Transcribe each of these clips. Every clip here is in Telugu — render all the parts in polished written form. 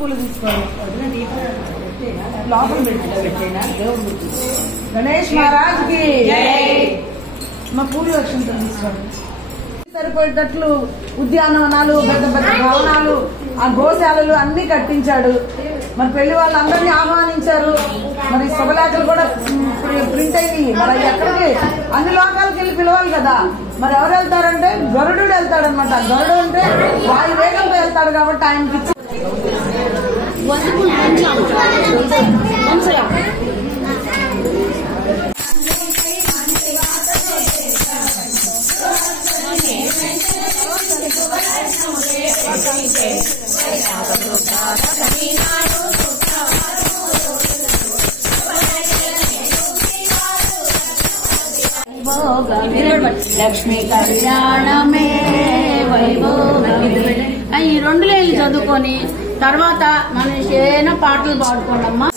పూలు తీసుకోవాలి లోపల పెట్టేనా దేవుడు గణేష్ మహారాజ్ కి మా పూలు అక్షంతలు తీసుకోండి. సరిపోయేటట్లు ఉద్యానవనాలు, పెద్ద పెద్ద భవనాలు, ఆ గోశాలలు అన్ని కట్టించాడు. మరి పెళ్లి వాళ్ళందరినీ ఆహ్వానించారు. మరి శుభలేఖలు కూడా ప్రింట్ అయ్యి మరి ఎక్కడికి అన్ని లోకాలకు వెళ్ళి పిలవాలి కదా. మరి ఎవరు వెళ్తారంటే గరుడు వెళ్తాడనమాట. గరుడు అంటే వాయు వేగంతో వెళ్తాడు కాబట్టి ఆయనకి లక్ష్మీ కళ్యాణమే ఈ 2 లైన్లు చదువుకొని తర్వాత మనం ఏమైనా పాటలు పాడుకోండమ్మా.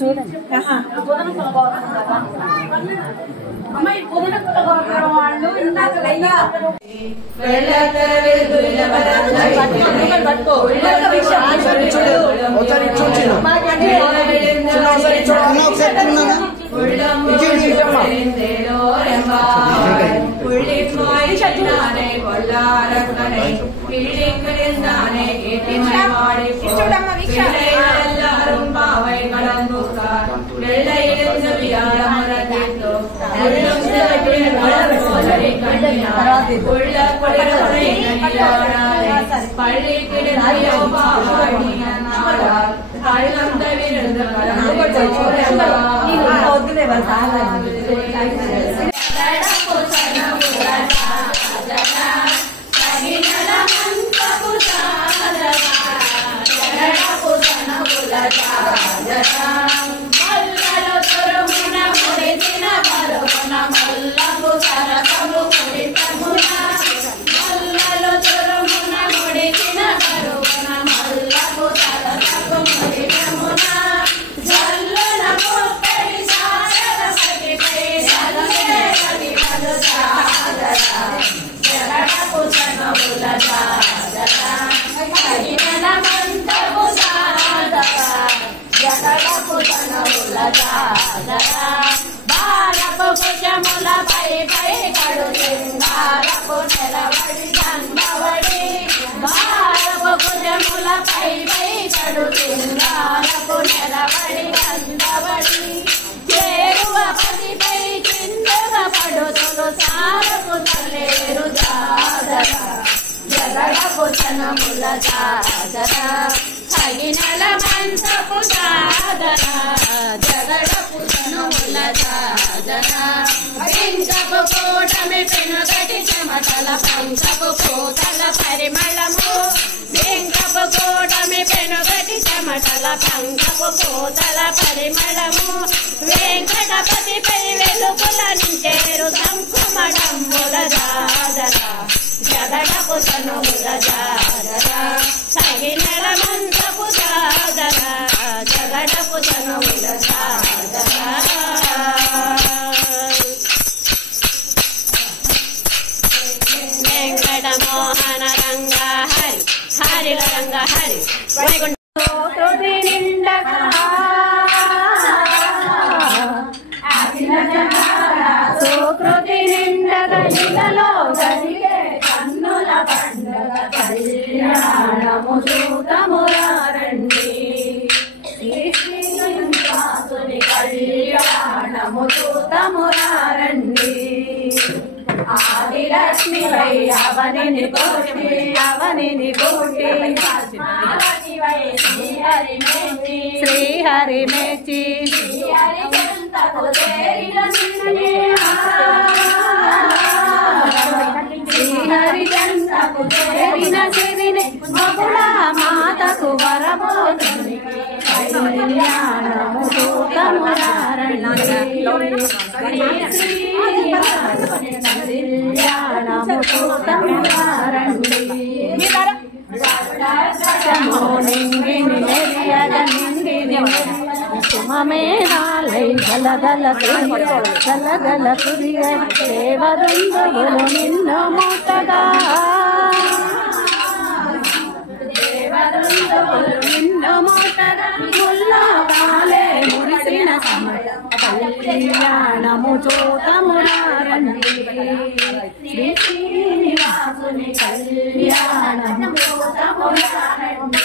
చూడండి అమ్మాయి పొద్దున వాళ్ళు ఇందాక వెంకటపతి పై వెలుగుల నింటేరు సంకుమడంబుల జాదరా జగడపు తనుముల జాదరా సగినల మంత్రపు జాదరా జగడపు తనుముల జాదరా వెంకట మోహన రంగ హరి హరి రంగ హరి వైకుంఠ నిండగా సుకృతి నిండగా ఇలలో జరిగే కన్నుల పండగ కళ్యాణము చూతమురారండి శ్రీ శ్రీనివాసుని కళ్యాణము చూత చూతమురారండి ఆదిలక్ష్మి వై అవనిని కోటి శ్రీహరి మేచి శ్రీహరి జంతకు చేరిన సిరిని బహుళ మాతకు వరము కళ్యాణము చూతమురారండి కళ్యాణము చూతమురారండి సుమమేనాలై గలగల కురియ దేవదుందువులు నిన్ను ముట్టగా ముల్లగాలే మురిసిన కళ్యాణము చూతమురారండి శ్రీ శ్రీనివాసుని కళ్యాణము చూతమురారండి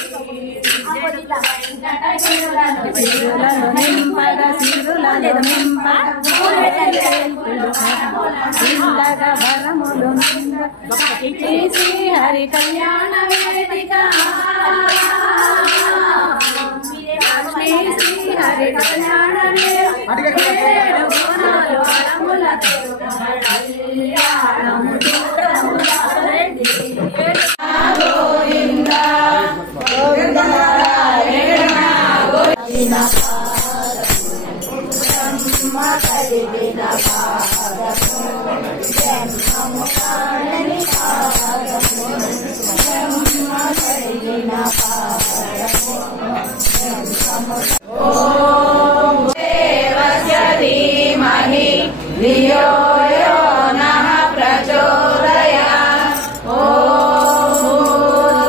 సిరులను నింపగ ఇందగ వరములు శ్రీహరి కళ్యాణ వేదిక శ్రీహరి కళ్యాణ ధీమహి ధియో యో నః ప్రచోదయాత్ ఓం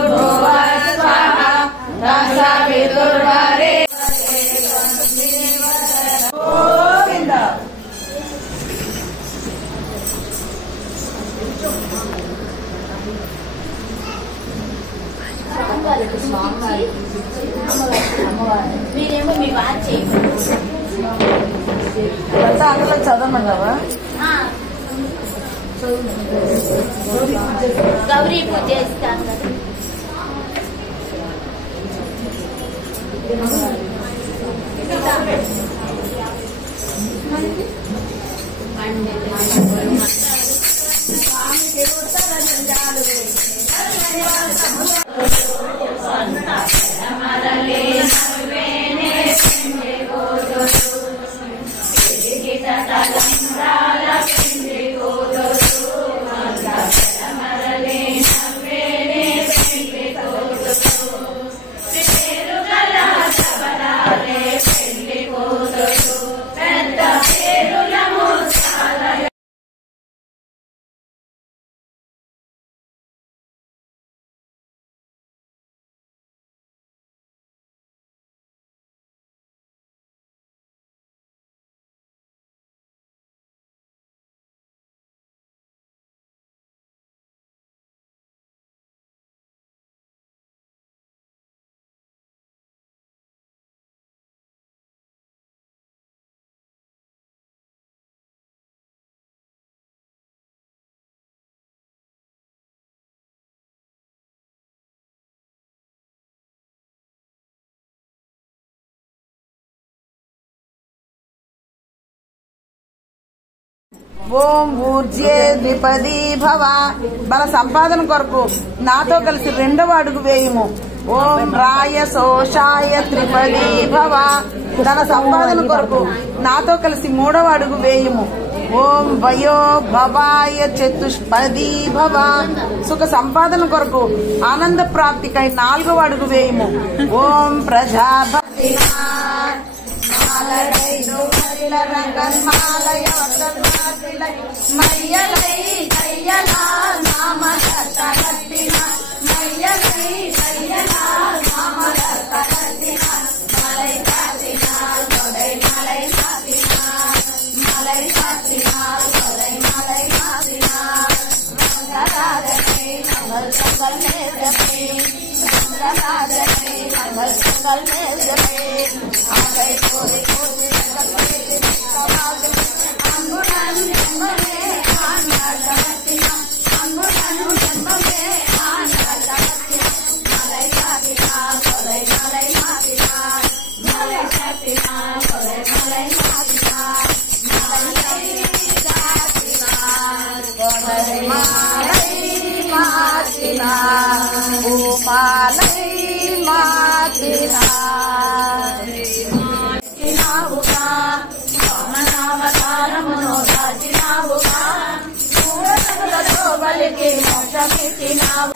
భూర్భువస్వః తత్సవితుర్వరేణ్యం గోవింద మీరేమో మీ వాచ్ అందులో చదవమంటావా గౌరీ పూజ చేస్తాను కదా ఓం ఊర్జే ద్విపదీ భవ బల సంపాదన కొరకు నాతో కలిసి రెండవ అడుగు వేయము. ఓం రాయ శోషాయ త్రిపదీ భవ ధన సంపాదన కొరకు నాతో కలిసి మూడవ అడుగు వేయము. ఓం వయో భవాయ చతుష్పదీ భవ సుఖ సంపాదన కొరకు ఆనంద ప్రాప్తికై నాలుగవ అడుగు వేయము. ఓం ప్రజాపతి బలికి మోక్షమిచ్చినావు